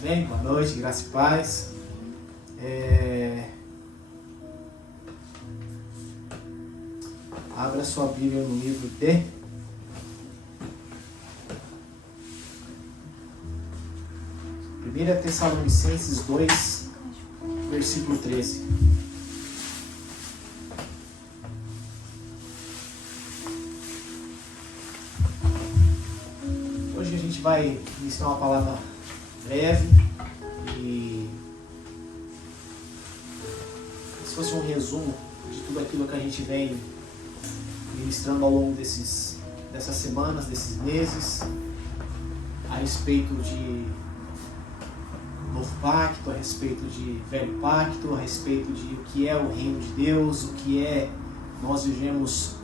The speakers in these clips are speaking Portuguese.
Bem, boa noite, graça e paz. Abra sua Bíblia no livro de Primeira Tessalonicenses 2, versículo 13. Hoje a gente vai iniciar uma palavra breve e se fosse um resumo de tudo aquilo que a gente vem ministrando ao longo dessas semanas, desses meses, a respeito de Novo Pacto, a respeito de Velho Pacto, a respeito de o que é o Reino de Deus, o que é nós vivemos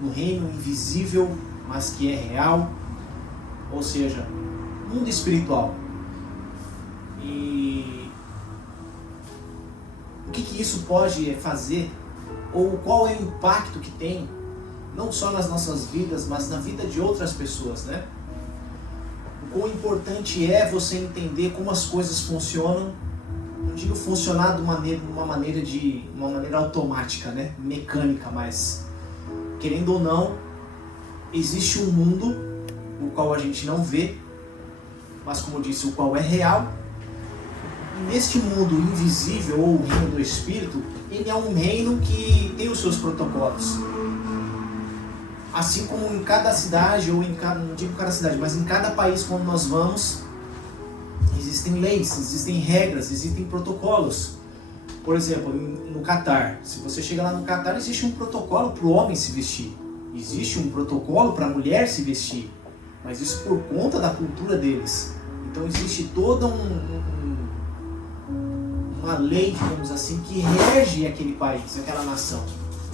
no reino invisível, mas que é real, ou seja, mundo espiritual. E o que isso pode fazer, ou qual é o impacto que tem, não só nas nossas vidas, mas na vida de outras pessoas, né? O quão importante é você entender como as coisas funcionam, não digo funcionar de uma maneira automática, né? Mecânica, mas querendo ou não, existe um mundo o qual a gente não vê, mas como eu disse, o qual é real. E neste mundo invisível, ou o reino do Espírito, ele é um reino que tem os seus protocolos. Assim como em cada cidade, ou não digo cada cidade, mas em cada país quando nós vamos, existem leis, existem regras, existem protocolos. Por exemplo, no Catar, se você chega lá no Catar, existe um protocolo para o homem se vestir. Existe um protocolo para a mulher se vestir. Mas isso por conta da cultura deles. Então existe toda uma lei, digamos assim, que rege aquele país, aquela nação.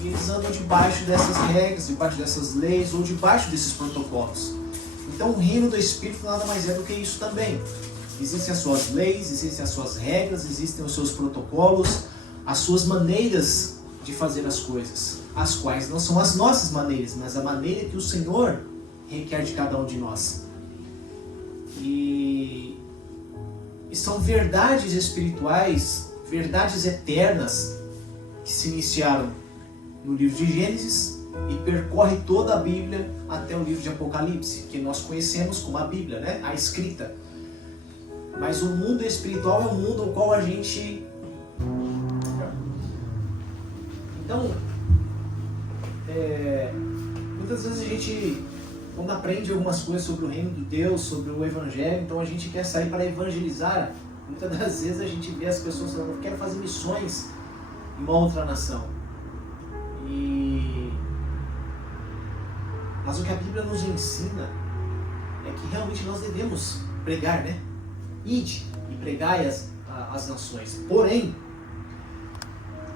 E eles andam debaixo dessas regras, debaixo dessas leis ou debaixo desses protocolos. Então o reino do Espírito nada mais é do que isso também. Existem as suas leis, existem as suas regras, existem os seus protocolos, as suas maneiras de fazer as coisas, as quais não são as nossas maneiras, mas a maneira que o Senhor requer de cada um de nós. E são verdades espirituais, verdades eternas que se iniciaram no livro de Gênesis e percorre toda a Bíblia até o livro de Apocalipse, que nós conhecemos como a Bíblia, né? A escrita. Mas o mundo espiritual é um mundo ao qual a gente... Então, muitas vezes a gente, quando aprende algumas coisas sobre o reino de Deus, sobre o Evangelho, então a gente quer sair para evangelizar. Muitas das vezes a gente vê as pessoas falando, eu quero fazer missões em uma outra nação. Mas o que a Bíblia nos ensina é que realmente nós devemos pregar, né? Ide e pregai as nações. Porém,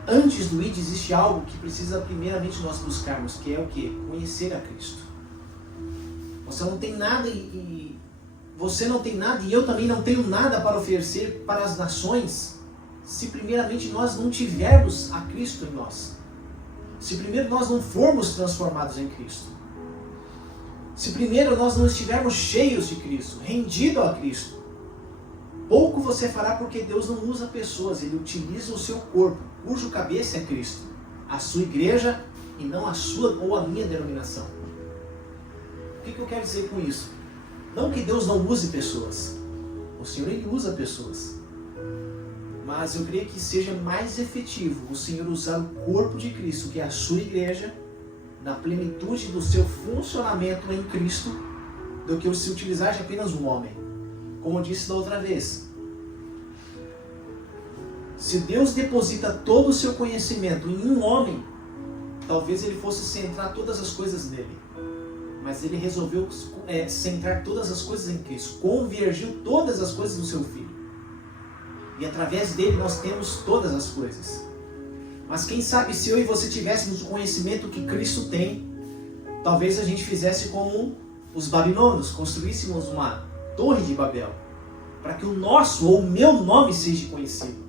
antes do ide existe algo que precisa primeiramente nós buscarmos, que é o quê? Conhecer a Cristo. Você não tem nada e eu também não tenho nada para oferecer para as nações se primeiramente nós não tivermos a Cristo em nós. Se primeiro nós não formos transformados em Cristo. Se primeiro nós não estivermos cheios de Cristo, rendido a Cristo, pouco você fará, porque Deus não usa pessoas, Ele utiliza o seu corpo, cujo cabeça é Cristo, a sua igreja e não a sua ou a minha denominação. O que eu quero dizer com isso? Não que Deus não use pessoas, o Senhor Ele usa pessoas, mas eu creio que seja mais efetivo o Senhor usar o corpo de Cristo, que é a sua igreja, na plenitude do seu funcionamento em Cristo, do que se utilizar de apenas um homem. Como eu disse da outra vez, se Deus deposita todo o seu conhecimento em um homem, talvez ele fosse centrar todas as coisas nele. Mas ele resolveu centrar todas as coisas em Cristo, convergiu todas as coisas no seu Filho. E através dele nós temos todas as coisas. Mas quem sabe se eu e você tivéssemos o conhecimento que Cristo tem, talvez a gente fizesse como os babilônios, construíssemos uma torre de Babel, para que o nosso ou o meu nome seja conhecido.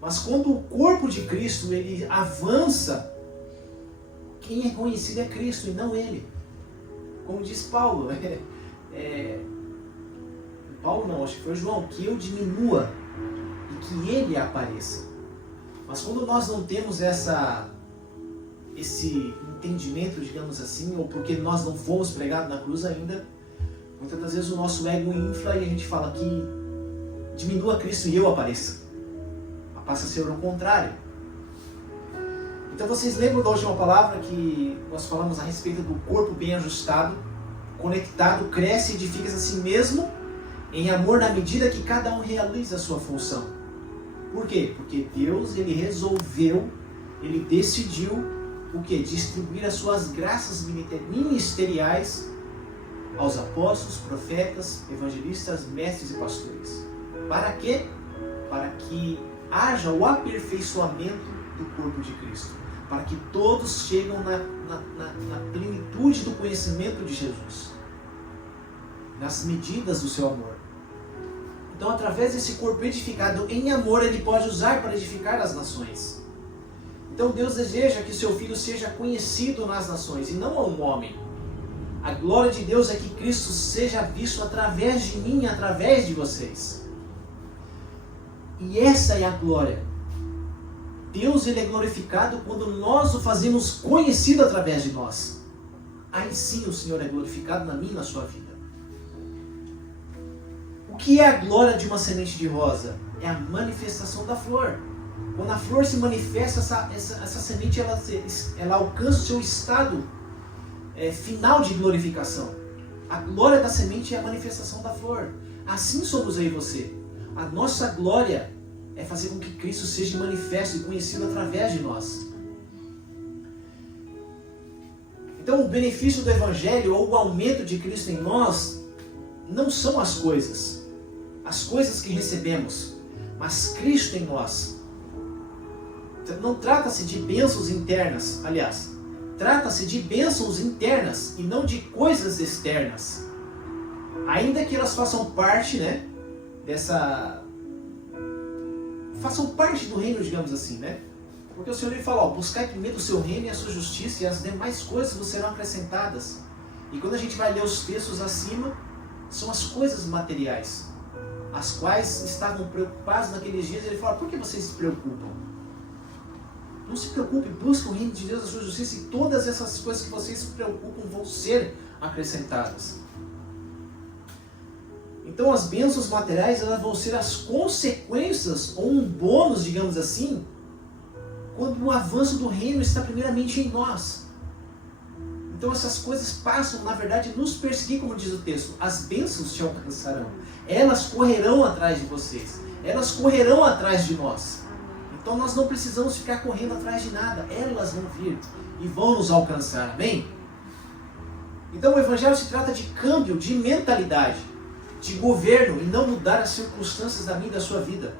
Mas quando o corpo de Cristo ele avança, quem é conhecido é Cristo e não ele. Como diz Paulo, Paulo não, acho que foi João, que eu diminua e que ele apareça. Mas quando nós não temos esse entendimento, digamos assim, ou porque nós não fomos pregados na cruz ainda, muitas das vezes o nosso ego infla e a gente fala que diminua Cristo e eu apareça. Mas passa a ser o contrário. Então vocês lembram da última palavra que nós falamos a respeito do corpo bem ajustado, conectado, cresce e edifica-se a si mesmo em amor na medida que cada um realiza a sua função. Por quê? Porque Deus, ele resolveu, ele decidiu o quê? Distribuir as suas graças ministeriais aos apóstolos, profetas, evangelistas, mestres e pastores. Para quê? Para que haja o aperfeiçoamento do corpo de Cristo. Para que todos cheguem na plenitude do conhecimento de Jesus. Nas medidas do seu amor. Então, através desse corpo edificado em amor, ele pode usar para edificar as nações. Então, Deus deseja que seu Filho seja conhecido nas nações, e não a um homem. A glória de Deus é que Cristo seja visto através de mim e através de vocês. E essa é a glória. Deus, ele é glorificado quando nós o fazemos conhecido através de nós. Aí sim o Senhor é glorificado na minha e na sua vida. O que é a glória de uma semente de rosa? É a manifestação da flor. Quando a flor se manifesta, essa semente ela alcança o seu estado final de glorificação. A glória da semente é a manifestação da flor. Assim somos eu e você. A nossa glória é fazer com que Cristo seja manifesto e conhecido através de nós. Então o benefício do Evangelho ou o aumento de Cristo em nós não são as coisas que recebemos, mas Cristo em nós. Não trata-se de bênçãos internas, aliás, trata-se de bênçãos internas e não de coisas externas. Ainda que elas façam parte, façam parte do reino, digamos assim, Porque o Senhor ele fala, buscai primeiro o seu reino e a sua justiça, e as demais coisas vos serão acrescentadas. E quando a gente vai ler os textos acima, são as coisas materiais, as quais estavam preocupados naqueles dias. Ele fala, por que vocês se preocupam? Não se preocupe, busque o reino de Deus e a sua justiça, e todas essas coisas que vocês se preocupam vão ser acrescentadas. Então as bênçãos materiais elas vão ser as consequências, ou um bônus, digamos assim, quando o avanço do reino está primeiramente em nós. Então essas coisas passam, na verdade, nos perseguir, como diz o texto. As bênçãos te alcançarão. Elas correrão atrás de vocês. Elas correrão atrás de nós. Então nós não precisamos ficar correndo atrás de nada. Elas vão vir e vão nos alcançar. Amém? Então o Evangelho se trata de câmbio de mentalidade, de governo, e não mudar as circunstâncias da minha e da sua vida.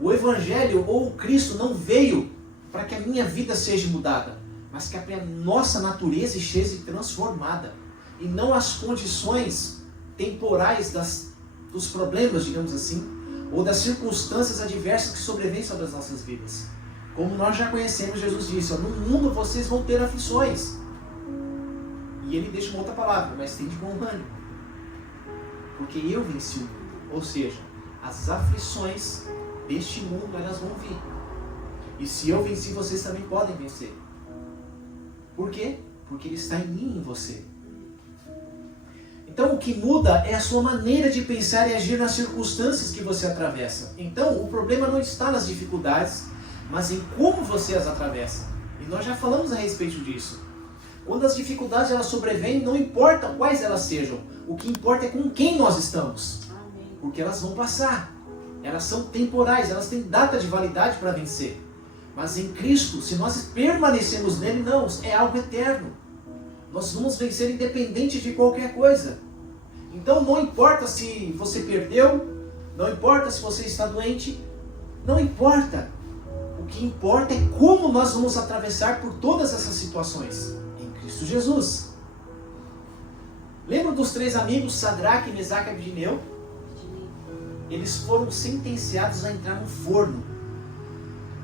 O Evangelho ou o Cristo não veio para que a minha vida seja mudada, mas que a nossa natureza seja transformada, e não as condições temporais dos problemas, digamos assim, ou das circunstâncias adversas que sobrevêm sobre as nossas vidas. Como nós já conhecemos, Jesus disse, no mundo vocês vão ter aflições. E ele deixa uma outra palavra, mas tem de bom ânimo, porque eu venci o mundo. Ou seja, as aflições deste mundo elas vão vir. E se eu venci, vocês também podem vencer. Por quê? Porque ele está em mim e em você. Então o que muda é a sua maneira de pensar e agir nas circunstâncias que você atravessa. Então o problema não está nas dificuldades, mas em como você as atravessa. E nós já falamos a respeito disso. Quando as dificuldades elas sobrevêm, não importa quais elas sejam. O que importa é com quem nós estamos. Porque elas vão passar. Elas são temporais, elas têm data de validade para vencer. Mas em Cristo, se nós permanecemos nele, não, é algo eterno. Nós vamos vencer independente de qualquer coisa. Então não importa se você perdeu, não importa se você está doente, não importa. O que importa é como nós vamos atravessar por todas essas situações. Em Cristo Jesus. Lembra dos 3 amigos, Sadraque, Mesaque e Abednego? Eles foram sentenciados a entrar no forno.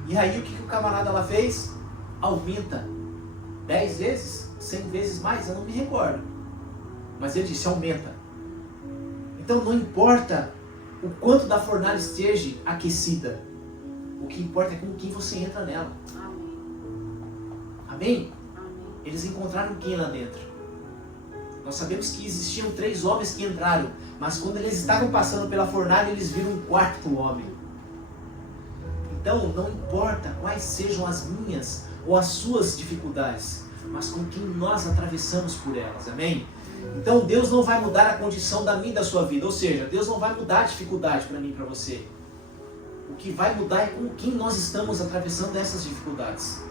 E aí o que o camarada lá fez? Aumenta 10 vezes, 100 vezes mais, eu não me recordo. Mas ele disse, aumenta. Então não importa o quanto da fornalha esteja aquecida. O que importa é com quem você entra nela. Amém? Eles encontraram quem lá dentro? Nós sabemos que existiam 3 homens que entraram, mas quando eles estavam passando pela fornalha, eles viram um 4º homem. Então, não importa quais sejam as minhas ou as suas dificuldades, mas com quem nós atravessamos por elas, amém? Então, Deus não vai mudar a condição da minha e da sua vida, ou seja, Deus não vai mudar a dificuldade para mim e para você. O que vai mudar é com quem nós estamos atravessando essas dificuldades.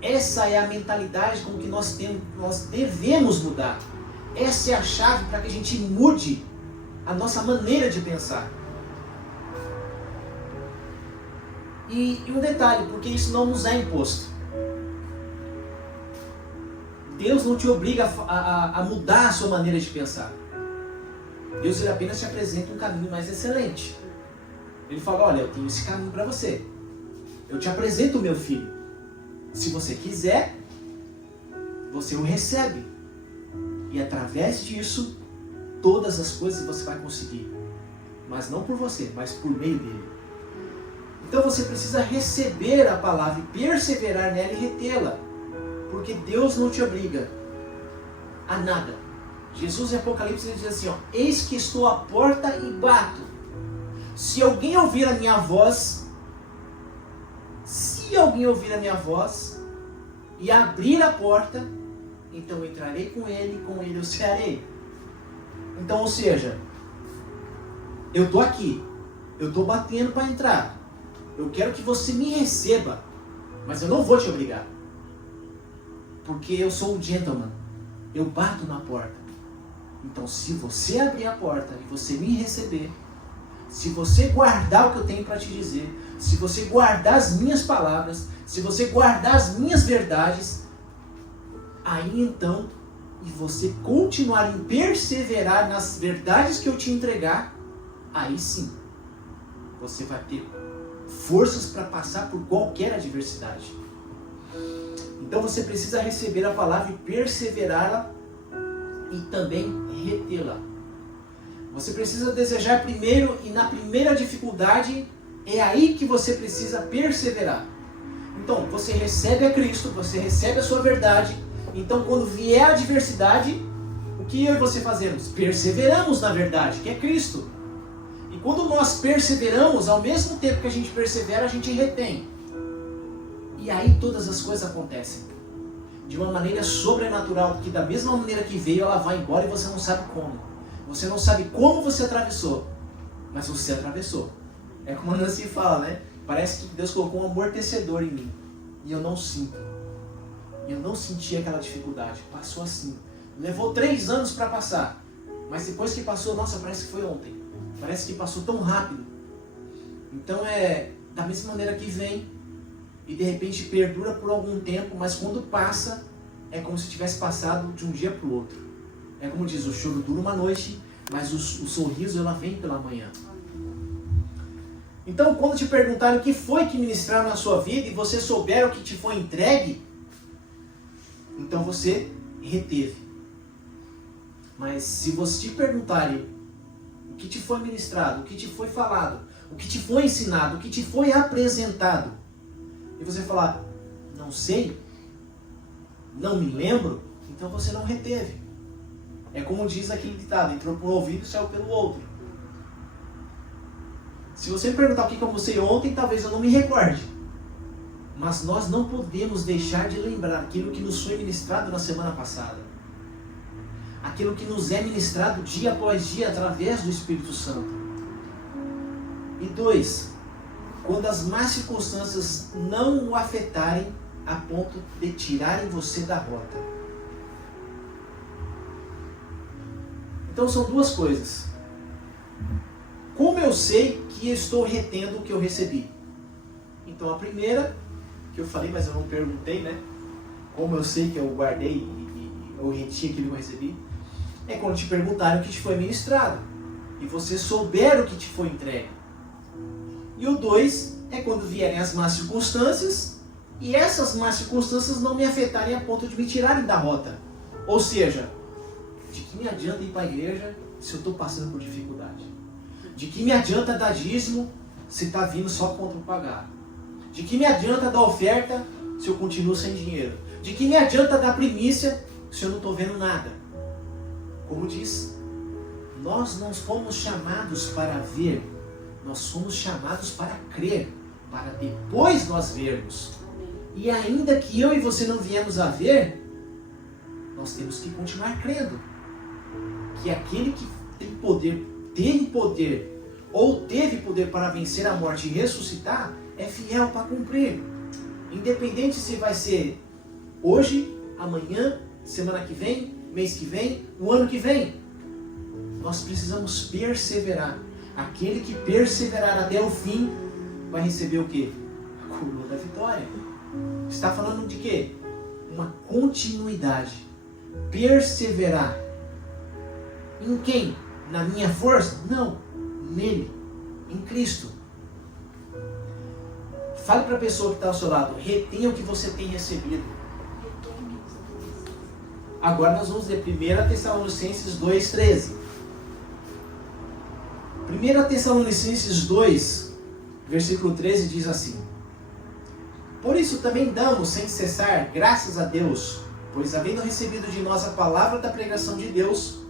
Essa é a mentalidade com que nós devemos mudar. Essa é a chave para que a gente mude a nossa maneira de pensar. E um detalhe, porque isso não nos é imposto. Deus não te obriga a mudar a sua maneira de pensar. Deus ele apenas te apresenta um caminho mais excelente. Ele fala, olha, eu tenho esse caminho para você. Eu te apresento o meu filho. Se você quiser, você o recebe. E através disso, todas as coisas você vai conseguir. Mas não por você, mas por meio dele. Então você precisa receber a palavra e perseverar nela e retê-la. Porque Deus não te obriga a nada. Jesus em Apocalipse ele diz assim, ó, eis que estou à porta e bato. Se alguém ouvir a minha voz, e abrir a porta, então eu entrarei com ele eu cearei. Então, ou seja, eu estou aqui, eu estou batendo para entrar. Eu quero que você me receba, mas eu não vou te obrigar. Porque eu sou um gentleman, eu bato na porta. Então, se você abrir a porta e você me receber, se você guardar o que eu tenho para te dizer, se você guardar as minhas palavras, se você guardar as minhas verdades, aí então, e você continuar em perseverar nas verdades que eu te entregar, aí sim, você vai ter forças para passar por qualquer adversidade. Então você precisa receber a palavra e perseverá-la e também retê-la. Você precisa desejar primeiro e na primeira dificuldade é aí que você precisa perseverar. Então você recebe a Cristo, você recebe a sua verdade. Então quando vier a adversidade, o que eu e você fazemos? Perseveramos na verdade, que é Cristo. E quando nós perseveramos, ao mesmo tempo que a gente persevera, a gente retém. E aí todas as coisas acontecem de uma maneira sobrenatural, porque da mesma maneira que veio, ela vai embora e você não sabe como. Você não sabe como você atravessou, mas você atravessou. É como a Nancy fala, né? Parece que Deus colocou um amortecedor em mim e eu não sinto. Eu não senti aquela dificuldade. Passou assim. Levou 3 anos para passar, mas depois que passou, nossa, parece que foi ontem. Parece que passou tão rápido. Então é da mesma maneira que vem e de repente perdura por algum tempo, mas quando passa, é como se tivesse passado de um dia para o outro. É como diz, o choro dura uma noite, mas o sorriso ela vem pela manhã. Então quando te perguntarem o que foi que ministraram na sua vida e você souber o que te foi entregue, então você reteve. Mas se você te perguntarem o que te foi ministrado, o que te foi falado, o que te foi ensinado, o que te foi apresentado, e você falar, não sei, não me lembro, então você não reteve. É como diz aquele ditado, entrou por um ouvido e saiu pelo outro. Se você me perguntar o que eu almocei ontem, talvez eu não me recorde. Mas nós não podemos deixar de lembrar aquilo que nos foi ministrado na semana passada. Aquilo que nos é ministrado dia após dia através do Espírito Santo. E 2, quando as más circunstâncias não o afetarem a ponto de tirarem você da rota. Então são 2 coisas. Como eu sei que estou retendo o que eu recebi? Então a primeira, que eu falei, mas eu não perguntei, né? Como eu sei que eu guardei e eu reti aquilo que eu recebi? É quando te perguntarem o que te foi ministrado. E você souber o que te foi entregue. E o 2 é quando vierem as más circunstâncias e essas más circunstâncias não me afetarem a ponto de me tirarem da rota. Ou seja, De que me adianta ir para a igreja se eu estou passando por dificuldade? De que me adianta dar dízimo se está vindo só contra o pagar? De que me adianta dar oferta se eu continuo sem dinheiro? De que me adianta dar primícia se eu não estou vendo nada? Como diz, nós não fomos chamados para ver, nós fomos chamados para crer, para depois nós vermos. E ainda que eu e você não viemos a ver, nós temos que continuar crendo. Que aquele que tem poder, teve poder, ou teve poder para vencer a morte e ressuscitar, é fiel para cumprir. Independente se vai ser hoje, amanhã, semana que vem, mês que vem, o ano que vem. Nós precisamos perseverar. Aquele que perseverar até o fim vai receber o quê? A coroa da vitória. Está falando de quê? Uma continuidade. Perseverar. Em quem? Na minha força? Não. Nele. Em Cristo. Fale para a pessoa que está ao seu lado. Retenha o que você tem recebido. Agora nós vamos ler 1 Tessalonicenses 2,13. 1 Tessalonicenses 2, versículo 13 diz assim: Por isso também damos sem cessar graças a Deus, pois havendo recebido de nós a palavra da pregação de Deus,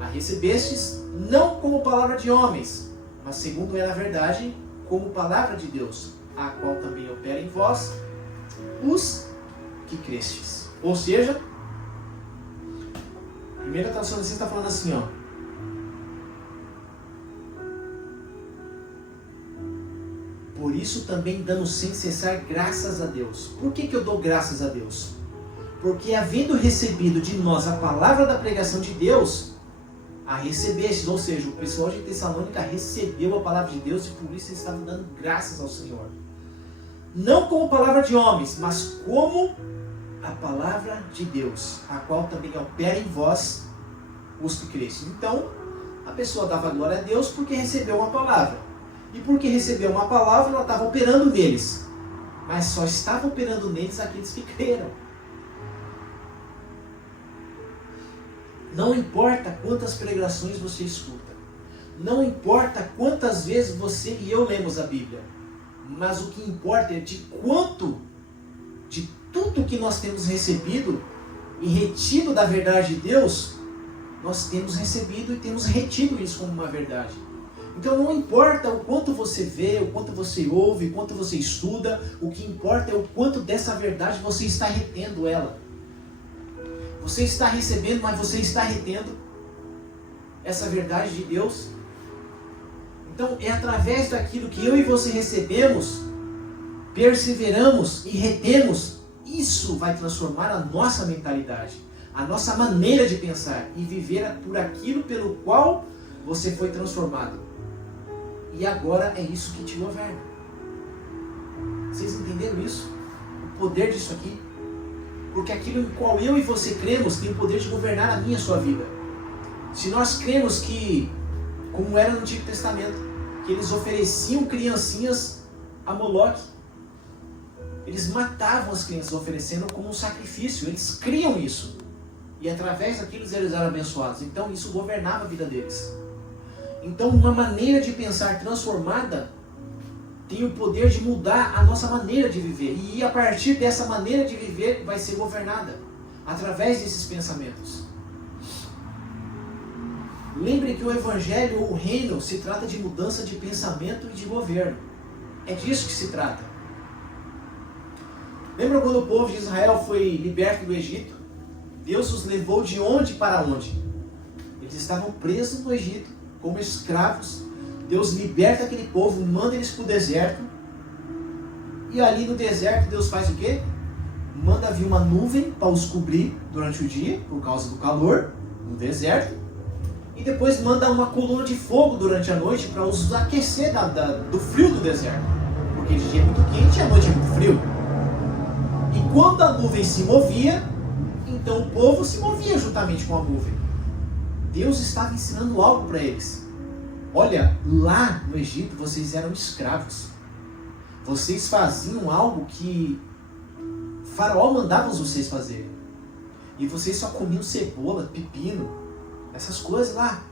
a recebestes não como palavra de homens, mas segundo é na verdade, como palavra de Deus, a qual também opera em vós, os que crestes. Ou seja, 1 Tessalonicenses está falando assim, ó. Por isso também damos sem cessar graças a Deus. Por que eu dou graças a Deus? Porque havendo recebido de nós a palavra da pregação de Deus, a recebestes, ou seja, o pessoal de Tessalônica recebeu a palavra de Deus e por isso eles estavam dando graças ao Senhor. Não como palavra de homens, mas como a palavra de Deus, a qual também opera em vós os que crescem. Então, a pessoa dava glória a Deus porque recebeu uma palavra. E porque recebeu uma palavra, ela estava operando neles. Mas só estava operando neles aqueles que creram. Não importa quantas pregações você escuta. Não importa quantas vezes você e eu lemos a Bíblia. Mas o que importa é de quanto, de tudo que nós temos recebido e retido da verdade de Deus, nós temos recebido e temos retido isso como uma verdade. Então não importa o quanto você vê, o quanto você ouve, o quanto você estuda, o que importa é o quanto dessa verdade você está retendo ela. Você está recebendo, mas você está retendo essa verdade de Deus. Então é através daquilo que eu e você recebemos, perseveramos e retemos, isso vai transformar a nossa mentalidade, a nossa maneira de pensar e viver por aquilo pelo qual você foi transformado. E agora é isso que te governa. Vocês entenderam isso? O poder disso aqui? Porque aquilo em qual eu e você cremos tem o poder de governar a minha e a sua vida. Se nós cremos que, como era no Antigo Testamento, que eles ofereciam criancinhas a Moloque, eles matavam as crianças oferecendo como um sacrifício, eles criam isso. E através daquilo eles eram abençoados. Então isso governava a vida deles. Então uma maneira de pensar transformada tem o poder de mudar a nossa maneira de viver. E a partir dessa maneira de viver vai ser governada através desses pensamentos. Lembre que o Evangelho ou o Reino se trata de mudança de pensamento e de governo. É disso que se trata. Lembra quando o povo de Israel foi liberto do Egito? Deus os levou de onde para onde? Eles estavam presos no Egito, como escravos. Deus liberta aquele povo, manda eles para o deserto. E ali no deserto Deus faz o quê? Manda vir uma nuvem para os cobrir durante o dia, por causa do calor, no deserto. E depois manda uma coluna de fogo durante a noite para os aquecer do frio do deserto. Porque de dia é muito quente e à noite é muito frio. E quando a nuvem se movia, então o povo se movia juntamente com a nuvem. Deus estava ensinando algo para eles. Olha, lá no Egito vocês eram escravos. Vocês faziam algo que Faraó mandava vocês fazerem. E vocês só comiam cebola, pepino, essas coisas lá.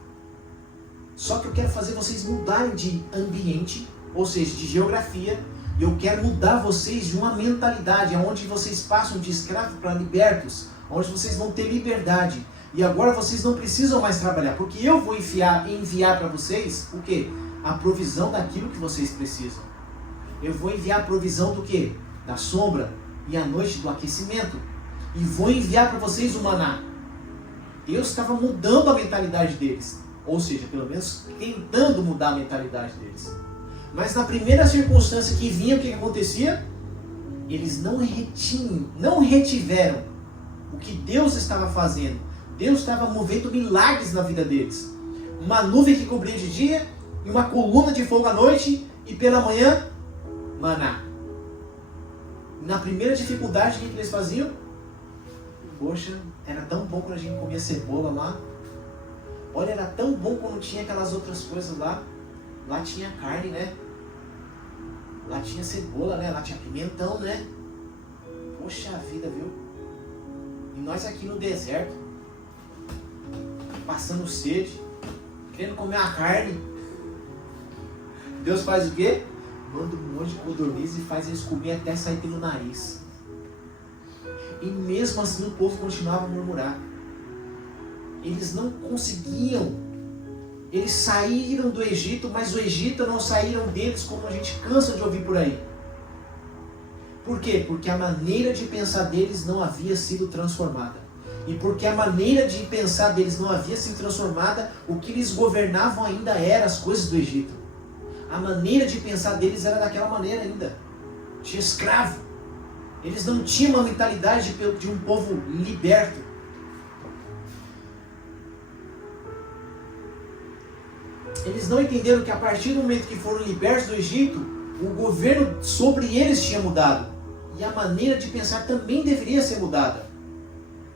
Só que eu quero fazer vocês mudarem de ambiente, ou seja, de geografia, e eu quero mudar vocês de uma mentalidade, onde vocês passam de escravo para libertos, onde vocês vão ter liberdade. E agora vocês não precisam mais trabalhar, porque eu vou enviar para vocês o quê? A provisão daquilo que vocês precisam. Eu vou enviar a provisão do quê? Da sombra e à noite do aquecimento. E vou enviar para vocês o maná. Deus estava mudando a mentalidade deles. Ou seja, pelo menos tentando mudar a mentalidade deles. Mas na primeira circunstância que vinha, o que acontecia? Eles não retiveram o que Deus estava fazendo. Deus estava movendo milagres na vida deles. Uma nuvem que cobria de dia e uma coluna de fogo à noite e pela manhã, maná. Na primeira dificuldade, o que eles faziam? Poxa, era tão bom quando a gente comia cebola lá. Olha, era tão bom quando tinha aquelas outras coisas lá. Lá tinha carne, né? Lá tinha cebola, né? Lá tinha pimentão, né? Poxa vida, viu? E nós aqui no deserto, passando sede, querendo comer a carne. Deus faz o quê? Manda um monte de codorniz e faz eles comer até sair pelo nariz. E mesmo assim o povo continuava a murmurar. Eles não conseguiam. Eles saíram do Egito, mas o Egito não saíram deles, como a gente cansa de ouvir por aí. Por quê? Porque a maneira de pensar deles não havia sido transformada. E porque a maneira de pensar deles não havia sido transformada, o que eles governavam ainda eram as coisas do Egito. A maneira de pensar deles era daquela maneira ainda. De escravo. Eles não tinham uma mentalidade de um povo liberto. Eles não entenderam que a partir do momento que foram libertos do Egito, o governo sobre eles tinha mudado. E a maneira de pensar também deveria ser mudada.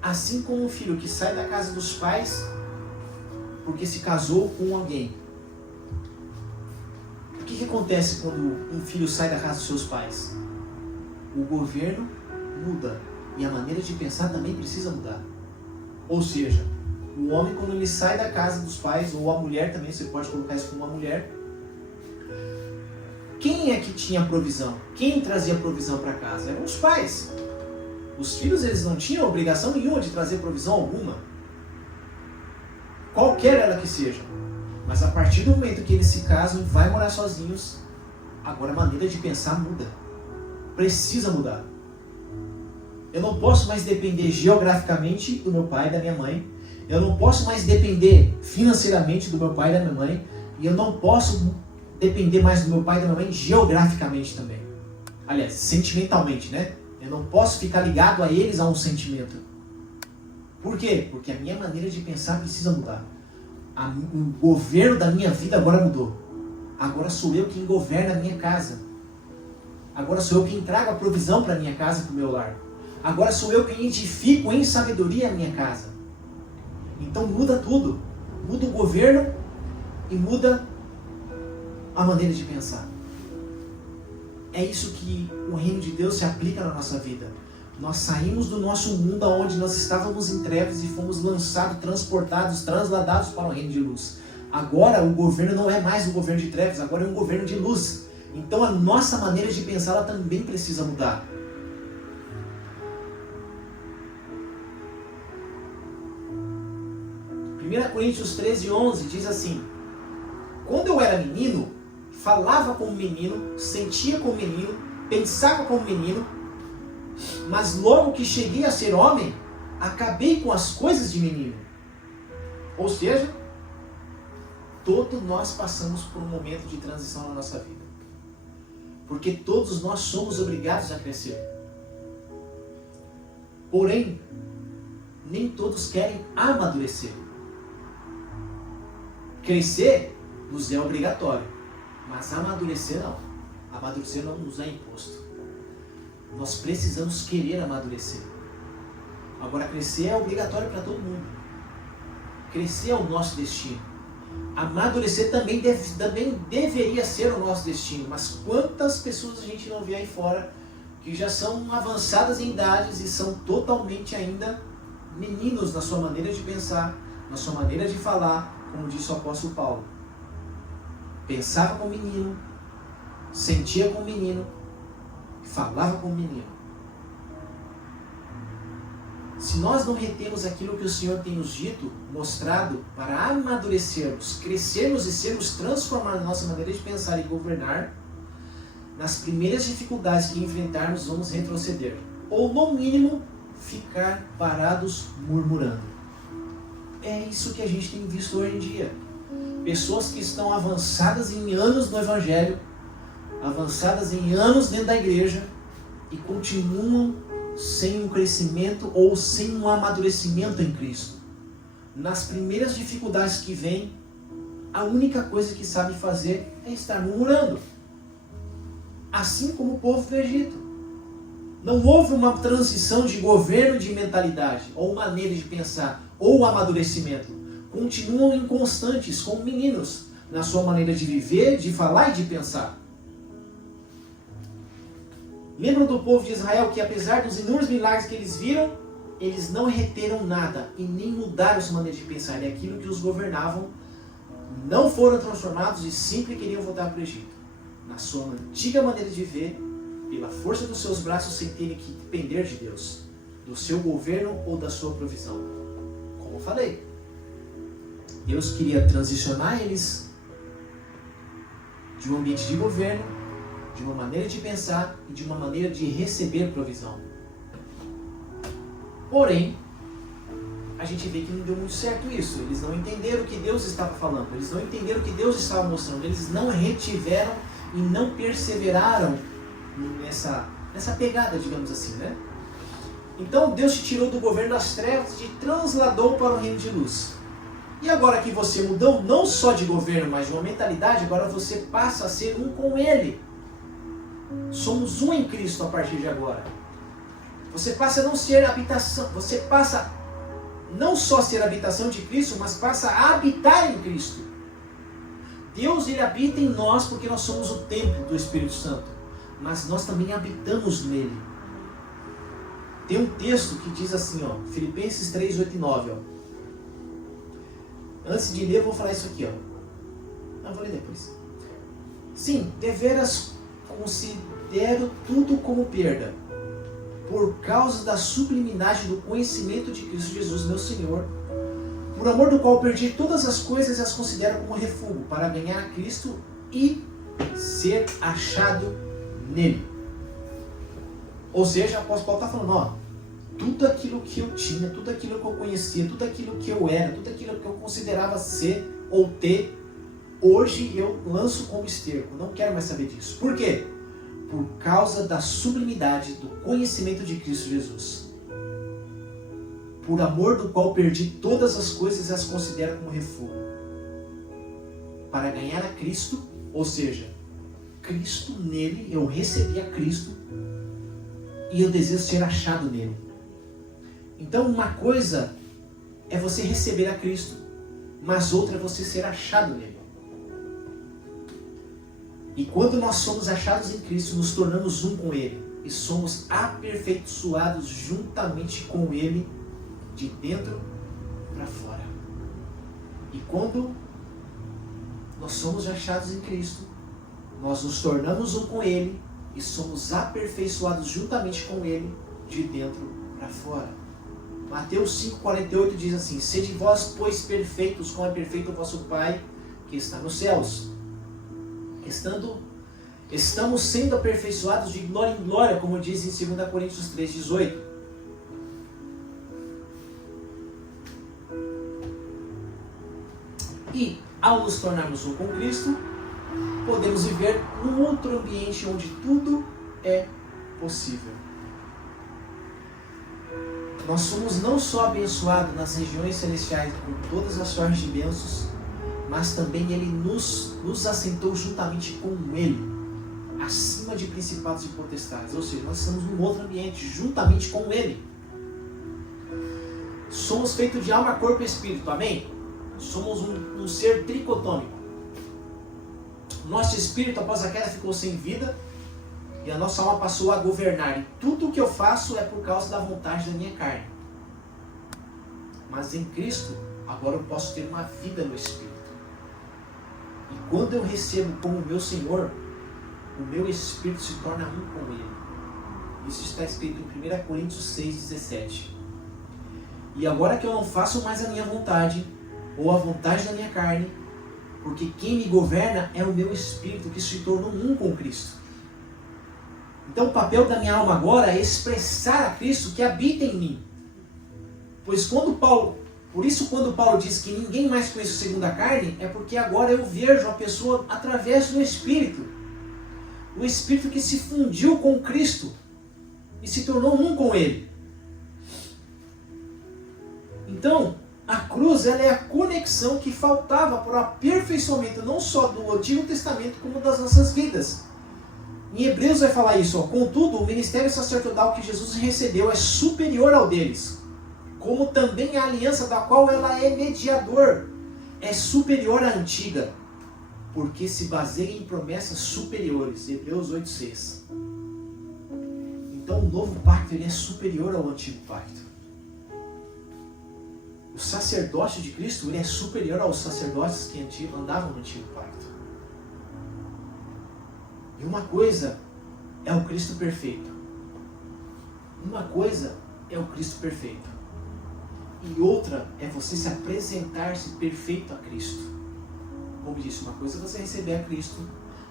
Assim como um filho que sai da casa dos pais porque se casou com alguém. O que acontece quando um filho sai da casa dos seus pais? O governo muda. E a maneira de pensar também precisa mudar. Ou seja, o homem, quando ele sai da casa dos pais, ou a mulher também, você pode colocar isso como uma mulher. Quem é que tinha provisão? Quem trazia provisão para casa? Eram os pais. Os filhos, eles não tinham obrigação nenhuma de trazer provisão alguma. Qualquer ela que seja. Mas a partir do momento que eles se casam e vai morar sozinhos, agora a maneira de pensar muda. Precisa mudar. Eu não posso mais depender geograficamente do meu pai e da minha mãe. Eu não posso mais depender financeiramente do meu pai e da minha mãe. E eu não posso depender mais do meu pai e da minha mãe geograficamente também. Aliás, sentimentalmente, né? Eu não posso ficar ligado a eles a um sentimento. Por quê? Porque a minha maneira de pensar precisa mudar. O governo da minha vida agora mudou. Agora sou eu quem governa a minha casa. Agora sou eu quem trago a provisão para a minha casa e para o meu lar. Agora sou eu quem edifico em sabedoria a minha casa. Então muda tudo. Muda o governo e muda a maneira de pensar. É isso que o reino de Deus se aplica na nossa vida. Nós saímos do nosso mundo onde nós estávamos em trevas e fomos lançados, transportados, transladados para o reino de luz. Agora o governo não é mais um governo de trevas, agora é um governo de luz. Então a nossa maneira de pensar ela também precisa mudar. Em 1 Coríntios 13:11 diz assim: quando eu era menino, falava como menino, sentia como menino, pensava como menino, mas logo que cheguei a ser homem, acabei com as coisas de menino. Ou seja, todos nós passamos por um momento de transição na nossa vida. Porque todos nós somos obrigados a crescer. Porém, nem todos querem amadurecer. Crescer nos é obrigatório, mas amadurecer não. Amadurecer não nos é imposto. Nós precisamos querer amadurecer. Agora, crescer é obrigatório para todo mundo. Crescer é o nosso destino. Amadurecer também deveria ser o nosso destino. Mas quantas pessoas a gente não vê aí fora que já são avançadas em idades e são totalmente ainda meninos na sua maneira de pensar, na sua maneira de falar, como disse o apóstolo Paulo. Pensava como menino, sentia como menino, falava como menino. Se nós não retemos aquilo que o Senhor tem nos dito, mostrado, para amadurecermos, crescermos e sermos transformados na nossa maneira de pensar e governar, nas primeiras dificuldades que enfrentarmos, vamos retroceder. Ou, no mínimo, ficar parados murmurando. É isso que a gente tem visto hoje em dia. Pessoas que estão avançadas em anos no Evangelho, avançadas em anos dentro da igreja, e continuam sem um crescimento ou sem um amadurecimento em Cristo. Nas primeiras dificuldades que vêm, a única coisa que sabe fazer é estar murmurando. Assim como o povo do Egito. Não houve uma transição de governo, de mentalidade, ou maneira de pensar, ou amadurecimento. Continuam inconstantes, como meninos, na sua maneira de viver, de falar e de pensar. Lembram do povo de Israel que, apesar dos inúmeros milagres que eles viram, eles não reteram nada e nem mudaram sua maneira de pensar. E aquilo que os governavam não foram transformados e sempre queriam voltar para o Egito. Na sua antiga maneira de viver, pela força dos seus braços, sem terem que depender de Deus, do seu governo ou da sua provisão. Como eu falei, Deus queria transicionar eles de um ambiente de governo, de uma maneira de pensar e de uma maneira de receber provisão. Porém, a gente vê que não deu muito certo isso. Eles não entenderam o que Deus estava falando, eles não entenderam o que Deus estava mostrando, eles não retiveram e não perseveraram nessa pegada, digamos assim, né? Então Deus te tirou do governo das trevas e te transladou para o reino de luz. E agora que você mudou não só de governo, mas de uma mentalidade, agora você passa a ser um com Ele. Somos um em Cristo a partir de agora. Você passa a não ser habitação, você passa não só a ser habitação de Cristo, mas passa a habitar em Cristo. Deus, Ele habita em nós porque nós somos o templo do Espírito Santo, mas nós também habitamos nele. Tem um texto que diz assim, ó, Filipenses 3, 8 e 9, ó. Antes de ler, eu vou falar isso aqui, ó. Não, vou ler depois. Sim, deveras considero tudo como perda, por causa da sublimidade do conhecimento de Cristo Jesus, meu Senhor, por amor do qual perdi todas as coisas e as considero como refúgio, para ganhar a Cristo e ser achado nele. Ou seja, o apóstolo Paulo está falando, ó, tudo aquilo que eu tinha, tudo aquilo que eu conhecia, tudo aquilo que eu era, tudo aquilo que eu considerava ser ou ter, hoje eu lanço como esterco. Não quero mais saber disso. Por quê? Por causa da sublimidade do conhecimento de Cristo Jesus. Por amor do qual perdi todas as coisas e as considero como refúgio. Para ganhar a Cristo, ou seja, Cristo nele, eu recebi a Cristo e eu desejo ser achado nele. Então uma coisa é você receber a Cristo, mas outra é você ser achado nele. E quando nós somos achados em Cristo, nos tornamos um com Ele e somos aperfeiçoados juntamente com Ele, de dentro para fora. E quando nós somos achados em Cristo, nós nos tornamos um com Ele e somos aperfeiçoados juntamente com Ele, de dentro para fora. Mateus 5,48 diz assim: sede vós, pois, perfeitos, como é perfeito o vosso Pai que está nos céus. Estamos sendo aperfeiçoados de glória em glória, como diz em 2 Coríntios 3,18. E, ao nos tornarmos um com Cristo, podemos viver num outro ambiente onde tudo é possível. Nós somos não só abençoados nas regiões celestiais com todas as sortes de bênçãos, mas também Ele nos assentou juntamente com Ele, acima de principados e potestades. Ou seja, nós estamos num outro ambiente, juntamente com Ele. Somos feitos de alma, corpo e espírito, amém? Somos um ser tricotômico. Nosso espírito, após a queda, ficou sem vida, e a nossa alma passou a governar. E tudo o que eu faço é por causa da vontade da minha carne. Mas em Cristo, agora eu posso ter uma vida no Espírito. E quando eu recebo como meu Senhor, o meu Espírito se torna um com Ele. Isso está escrito em 1 Coríntios 6,17. E agora que eu não faço mais a minha vontade, ou a vontade da minha carne, porque quem me governa é o meu Espírito, que se tornou um com Cristo. Então o papel da minha alma agora é expressar a Cristo que habita em mim. Pois por isso quando Paulo diz que ninguém mais conhece o segundo a carne, é porque agora eu vejo a pessoa através do Espírito. O Espírito que se fundiu com Cristo e se tornou um com Ele. Então, a cruz ela é a conexão que faltava para o aperfeiçoamento não só do Antigo Testamento, como das nossas vidas. Em Hebreus vai falar isso. Contudo, o ministério sacerdotal que Jesus recebeu é superior ao deles, como também a aliança da qual ela é mediador é superior à antiga, porque se baseia em promessas superiores. Hebreus 8,6. Então o novo pacto ele é superior ao antigo pacto. O sacerdócio de Cristo ele é superior aos sacerdotes que andavam no antigo pacto. E uma coisa é o Cristo perfeito. Uma coisa é o Cristo perfeito. E outra é você se apresentar-se perfeito a Cristo. Como disse, uma coisa é você receber a Cristo,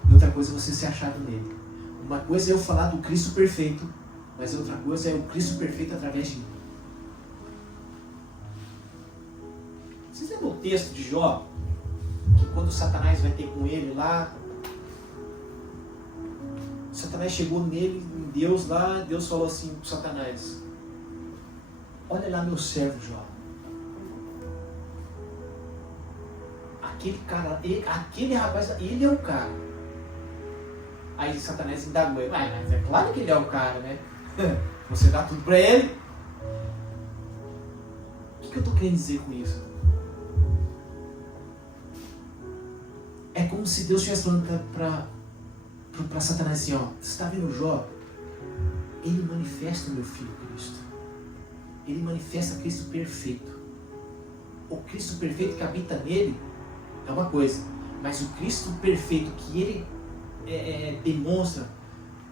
e outra coisa é você ser achado nele. Uma coisa é eu falar do Cristo perfeito, mas outra coisa é o Cristo perfeito através de mim. Vocês lembram o texto de Jó? Que quando Satanás vai ter com ele lá, Satanás chegou nele, em Deus lá, Deus falou assim para Satanás: olha lá meu servo Jó. Aquele cara, aquele rapaz, ele é o cara. Aí Satanás indagou ele: mas é claro que ele é o cara, né? Você dá tudo para ele. O que eu estou querendo dizer com isso? É como se Deus estivesse falando para Satanás assim, ó, você está vendo Jó? Ele manifesta o meu Filho Cristo. Ele manifesta Cristo perfeito. O Cristo perfeito que habita nele é uma coisa, mas o Cristo perfeito que ele demonstra,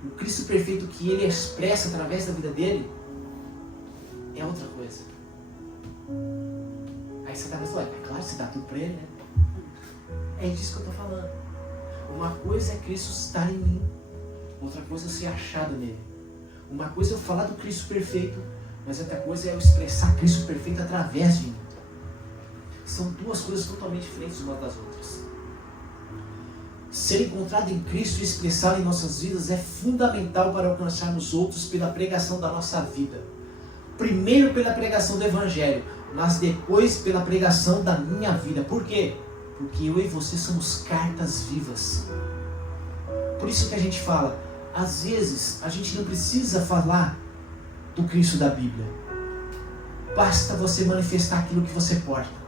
o Cristo perfeito que ele expressa através da vida dele, é outra coisa. Aí Satanás fala: é claro que você dá tudo para ele, né? É disso que eu estou falando. Uma coisa é Cristo estar em mim, outra coisa é ser achado nele. Uma coisa é eu falar do Cristo perfeito, mas outra coisa é eu expressar Cristo perfeito através de mim. São duas coisas totalmente diferentes umas das outras. Ser encontrado em Cristo e expressado em nossas vidas é fundamental para alcançarmos outros pela pregação da nossa vida. Primeiro pela pregação do Evangelho, mas depois pela pregação da minha vida. Por quê? Porque eu e você somos cartas vivas. Por isso que a gente fala, às vezes a gente não precisa falar do Cristo da Bíblia. Basta você manifestar aquilo que você porta.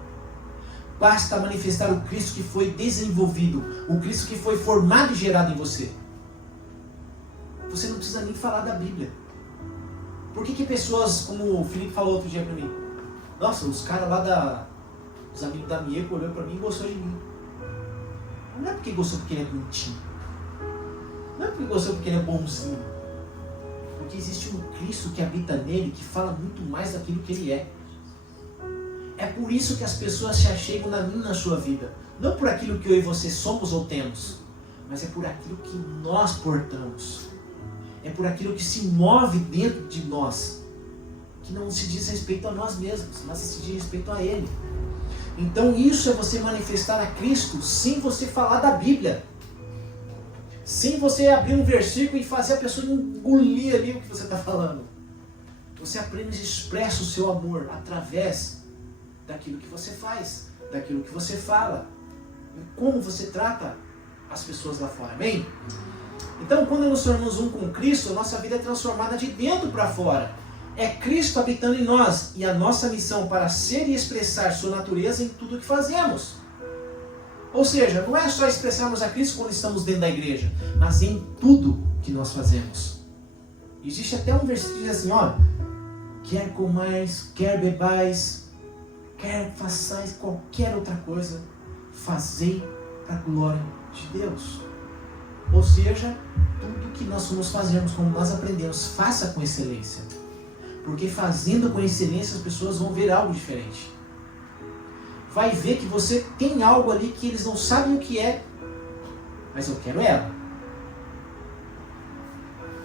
Basta manifestar o Cristo que foi desenvolvido, o Cristo que foi formado e gerado em você. Você não precisa nem falar da Bíblia. Por que pessoas, como o Felipe falou outro dia para mim, nossa, os caras lá os amigos da Mieco olhou para mim e gostou de mim. Não é porque gostou porque ele é bonitinho. Não é porque gostou porque ele é bonzinho. Porque existe um Cristo que habita nele, que fala muito mais daquilo que ele é. É por isso que as pessoas se achegam na minha e na sua vida. Não por aquilo que eu e você somos ou temos, mas é por aquilo que nós portamos. É por aquilo que se move dentro de nós, que não se diz respeito a nós mesmos, mas se diz respeito a Ele. Então isso é você manifestar a Cristo sem você falar da Bíblia. Sem você abrir um versículo e fazer a pessoa engolir ali o que você está falando. Você apenas expressa o seu amor através daquilo que você faz, daquilo que você fala, e como você trata as pessoas lá fora. Amém? Então, quando nos tornamos um com Cristo, a nossa vida é transformada de dentro para fora. É Cristo habitando em nós, e a nossa missão para ser e expressar sua natureza em tudo que fazemos. Ou seja, não é só expressarmos a Cristo quando estamos dentro da igreja, mas em tudo que nós fazemos. Existe até um versículo que diz assim, ó: quer comais, quer bebais, quer que façais qualquer outra coisa, fazei para a glória de Deus. Ou seja, tudo que nós vamos fazermos, como nós aprendemos, faça com excelência. Porque fazendo com excelência as pessoas vão ver algo diferente. Vai ver que você tem algo ali que eles não sabem o que é, mas eu quero ela.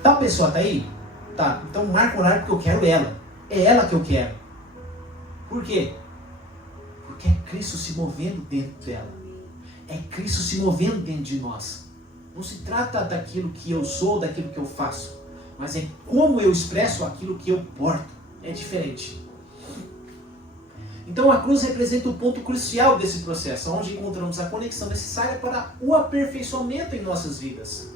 Tal pessoa está aí? Tá, então marca o horário porque eu quero ela. É ela que eu quero. Por quê? Porque é Cristo se movendo dentro dela. É Cristo se movendo dentro de nós. Não se trata daquilo que eu sou, daquilo que eu faço, mas é como eu expresso aquilo que eu porto. É diferente. Então a cruz representa o ponto crucial desse processo, onde encontramos a conexão necessária para o aperfeiçoamento em nossas vidas.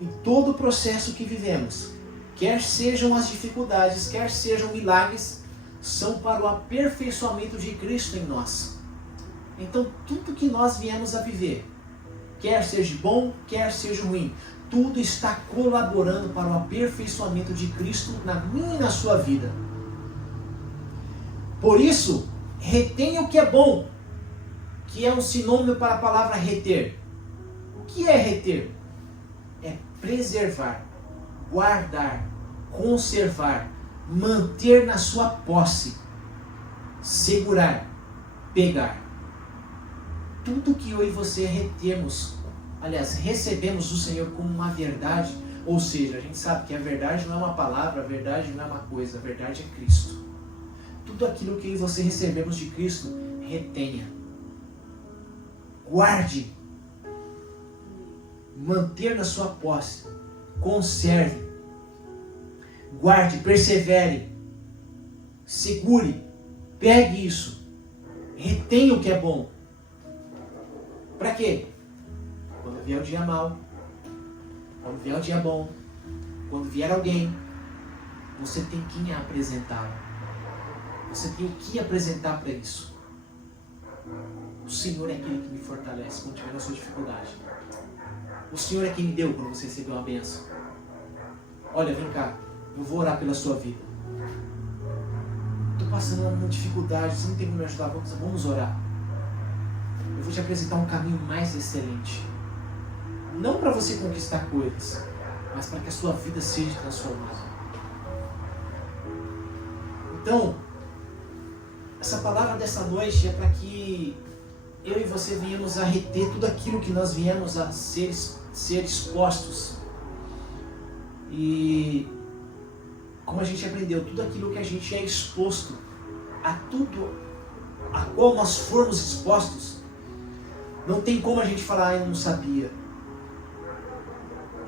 Em todo o processo que vivemos, quer sejam as dificuldades, quer sejam milagres, são para o aperfeiçoamento de Cristo em nós. Então tudo que nós viemos a viver, quer seja bom, quer seja ruim, tudo está colaborando para o aperfeiçoamento de Cristo na minha e na sua vida. Por isso, retenha o que é bom, que é um sinônimo para a palavra reter. O que é reter? É preservar, guardar, conservar, manter na sua posse, segurar, pegar. Tudo que eu e você retemos, aliás, recebemos do Senhor como uma verdade, ou seja, a gente sabe que a verdade não é uma palavra, a verdade não é uma coisa, a verdade é Cristo. Tudo aquilo que eu e você recebemos de Cristo, retenha. Guarde. Manter na sua posse. Conserve. Guarde, persevere. Segure. Pegue isso. Retenha o que é bom. Para quê? Quando vier o dia mau, quando vier o dia bom, quando vier alguém, você tem quem apresentá-lo. Você tem o que apresentar para isso. O Senhor é aquele que me fortalece quando tiver na sua dificuldade. O Senhor é quem me deu quando você recebeu uma bênção. Olha, vem cá, eu vou orar pela sua vida. Estou passando uma dificuldade, você não tem como me ajudar, vamos orar. Eu vou te apresentar um caminho mais excelente. Não para você conquistar coisas, mas para que a sua vida seja transformada. Então, essa palavra dessa noite é para que eu e você venhamos a reter tudo aquilo que nós viemos a ser expostos. E como a gente aprendeu, tudo aquilo que a gente é exposto, a tudo a qual nós formos expostos, não tem como a gente falar, eu não sabia.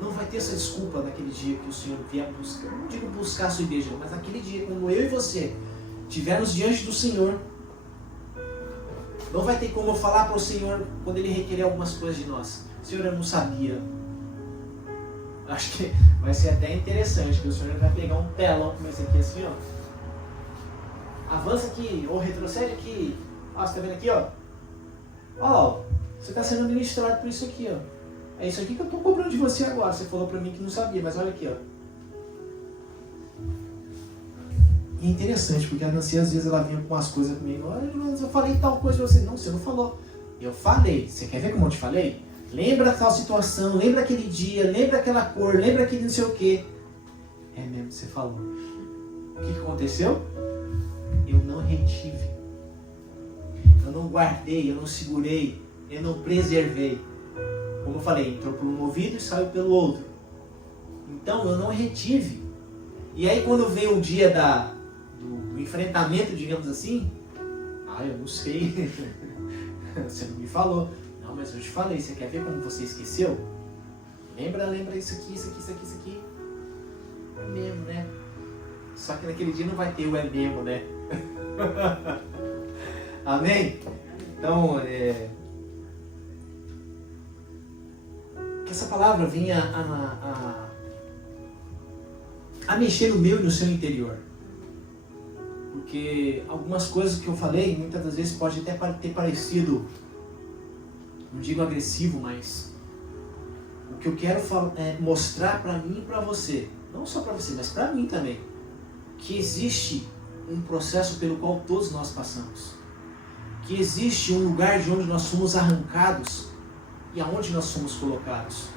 Não vai ter essa desculpa naquele dia que o Senhor vier buscar. Não digo buscar a sua igreja, mas naquele dia, quando eu e você estivermos diante do Senhor, não vai ter como eu falar para o Senhor quando Ele requerer algumas coisas de nós. Senhor, eu não sabia. Acho que vai ser até interessante, que o Senhor vai pegar um telão como esse aqui assim, ó. Avança aqui, ou retrocede aqui. Ó, você está vendo aqui, ó? Ó, você está sendo ministrado por isso aqui, ó. É isso aqui que eu estou cobrando de você agora. Você falou para mim que não sabia, mas olha aqui, ó. E é interessante, porque a Nancy às vezes ela vinha com umas coisas comigo. Olha, mas eu falei tal coisa pra você. Não, você não falou. Eu falei. Você quer ver como eu te falei? Lembra tal situação, lembra aquele dia, lembra aquela cor, lembra aquele não sei o quê. É mesmo que você falou. O que aconteceu? Eu não retive. Eu não guardei, eu não segurei, eu não preservei. Como eu falei, entrou por um ouvido e saiu pelo outro. Então eu não retive. E aí quando veio o dia do enfrentamento, digamos assim, eu não sei. Você não me falou. Não, mas eu te falei, você quer ver como você esqueceu? Lembra isso aqui, isso aqui, isso aqui, isso aqui. É mesmo, né? Só que naquele dia não vai ter o é mesmo, né? Amém? Então, que essa palavra venha a mexer no meu e no seu interior. Porque algumas coisas que eu falei, muitas das vezes pode até ter parecido, não digo agressivo, mas o que eu quero mostrar para mim e para você, não só para você, mas para mim também, que existe um processo pelo qual todos nós passamos. que existe um lugar de onde nós somos arrancados e aonde nós somos colocados.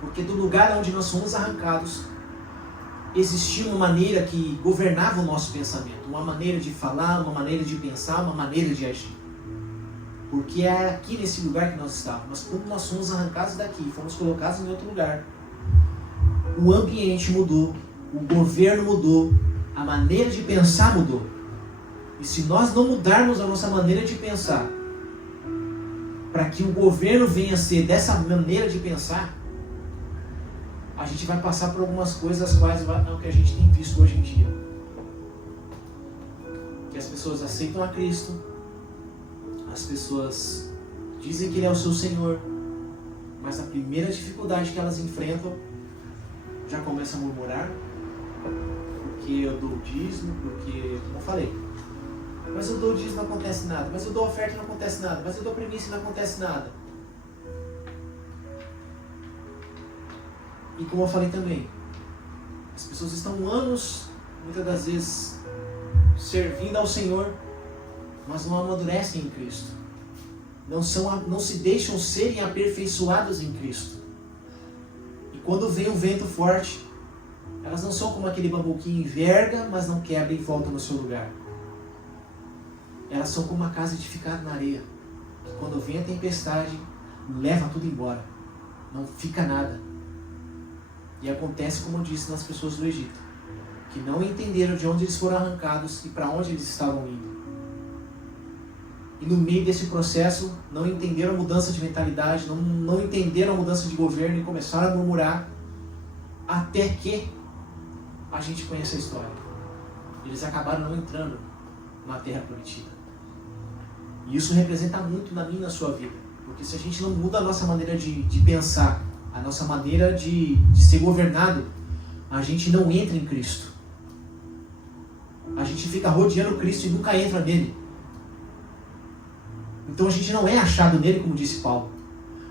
Porque do lugar onde nós somos arrancados, existia uma maneira que governava o nosso pensamento, uma maneira de falar, uma maneira de pensar, uma maneira de agir. Porque é aqui nesse lugar que nós estávamos. Mas quando nós fomos arrancados daqui, fomos colocados em outro lugar, o ambiente mudou, o governo mudou, a maneira de pensar mudou. E se nós não mudarmos a nossa maneira de pensar, para que o governo venha a ser dessa maneira de pensar, a gente vai passar por algumas coisas as quais é o que a gente tem visto hoje em dia. Que as pessoas aceitam a Cristo, as pessoas dizem que Ele é o seu Senhor, mas a primeira dificuldade que elas enfrentam, já começam a murmurar, porque eu dou dízimo, porque, como eu falei, mas eu dou dízimo e não acontece nada, mas eu dou oferta e não acontece nada, mas eu dou premissa e não acontece nada. E como eu falei também, as pessoas estão anos, muitas das vezes, servindo ao Senhor, mas não amadurecem em Cristo. Não se deixam serem aperfeiçoados em Cristo. E quando vem um vento forte, elas não são como aquele bambu que enverga, mas não quebra e volta no seu lugar. Elas são como uma casa edificada na areia, que quando vem a tempestade, leva tudo embora. Não fica nada. E acontece como eu disse nas pessoas do Egito, que não entenderam de onde eles foram arrancados e para onde eles estavam indo. E no meio desse processo, não entenderam a mudança de mentalidade, não entenderam a mudança de governo e começaram a murmurar, até que a gente conhece a história. Eles acabaram não entrando na terra prometida. E isso representa muito na minha e na sua vida. Porque se a gente não muda a nossa maneira de pensar, a nossa maneira de ser governado, a gente não entra em Cristo. A gente fica rodeando Cristo e nunca entra nele. Então a gente não é achado nele, como disse Paulo.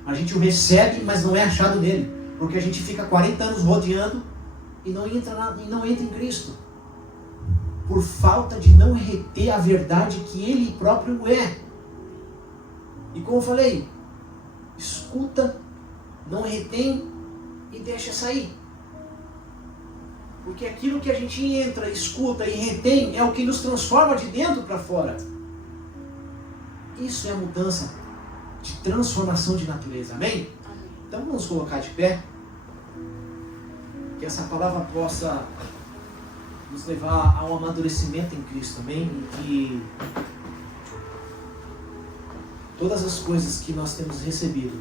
A gente o recebe, mas não é achado nele. Porque a gente fica 40 anos rodeando e não entra em Cristo. Por falta de não reter a verdade que ele próprio é. E como eu falei, escuta, não retém e deixa sair. Porque aquilo que a gente entra, escuta e retém é o que nos transforma de dentro para fora. Isso é a mudança de transformação de natureza. Amém? Então vamos colocar de pé. Que essa palavra possa nos levar a um amadurecimento em Cristo. Amém? E que todas as coisas que nós temos recebido